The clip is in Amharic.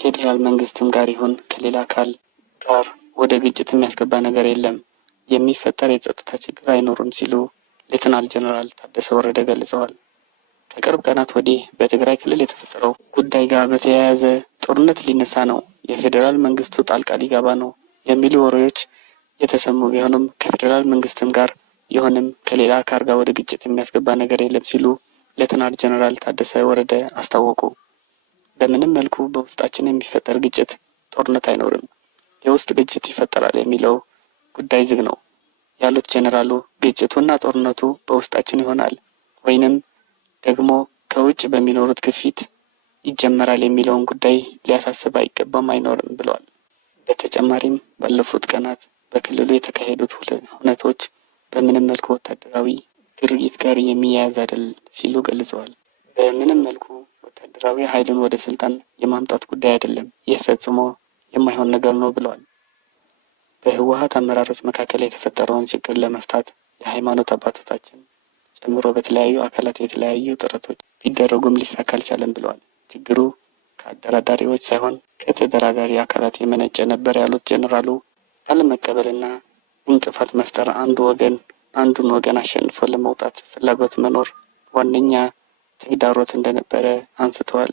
ከፌዴራል መንግስትም ጋር ይሁን ከሌላ አካል ጋር ወደ ግጭት የሚያስገባ ነገር የለም፣ የሚፈጠር የጸጥታ ችግር አይኖርም ሲሉ ሌተናል ጀነራል ታደሰ ወረደ ገልጸዋል። ከቅርብ ቀናት ወዲህ በትግራይ ክልል የተፈጠረው ጉዳይ ጋር በተያያዘ ጦርነት ሊነሳ ነው፣ የፌዴራል መንግስቱ ጣልቃ ሊገባ ነው የሚሉ ወሬዎች የተሰሙ ቢሆንም ከፌዴራል መንግስትም ጋር ይሁንም ከሌላ አካል ጋር ወደ ግጭት የሚያስገባ ነገር የለም ሲሉ ሌተናል ጀነራል ታደሰ ወረደ አስታወቁ። በምንም መልኩ በውስጣችን የሚፈጠር ግጭት ጦርነት አይኖርም፣ የውስጥ ግጭት ይፈጠራል የሚለው ጉዳይ ዝግ ነው ያሉት ጀነራሉ ግጭቱና ጦርነቱ በውስጣችን ይሆናል ወይንም ደግሞ ከውጭ በሚኖሩት ግፊት ይጀመራል የሚለውን ጉዳይ ሊያሳስብ አይገባም፣ አይኖርም ብለዋል። በተጨማሪም ባለፉት ቀናት በክልሉ የተካሄዱት ሁነቶች በምንም መልኩ ወታደራዊ ድርጊት ጋር የሚያያዝ አይደል ሲሉ ገልጸዋል። በምንም መልኩ ወታደራዊ ኃይልን ወደ ስልጣን የማምጣት ጉዳይ አይደለም፣ ይህ ፈጽሞ የማይሆን ነገር ነው ብለዋል። በህወሓት አመራሮች መካከል የተፈጠረውን ችግር ለመፍታት የሃይማኖት አባቶቻችን ጨምሮ በተለያዩ አካላት የተለያዩ ጥረቶች ቢደረጉም ሊሳካ አልቻለም ብለዋል። ችግሩ ከአደራዳሪዎች ሳይሆን ከተደራዳሪ አካላት የመነጨ ነበር ያሉት ጀነራሉ ያለመቀበልና እንቅፋት መፍጠር አንዱን ወገን አሸንፎ ለመውጣት ፍላጎት መኖር ዋነኛ ተግዳሮት እንደነበረ አንስተዋል።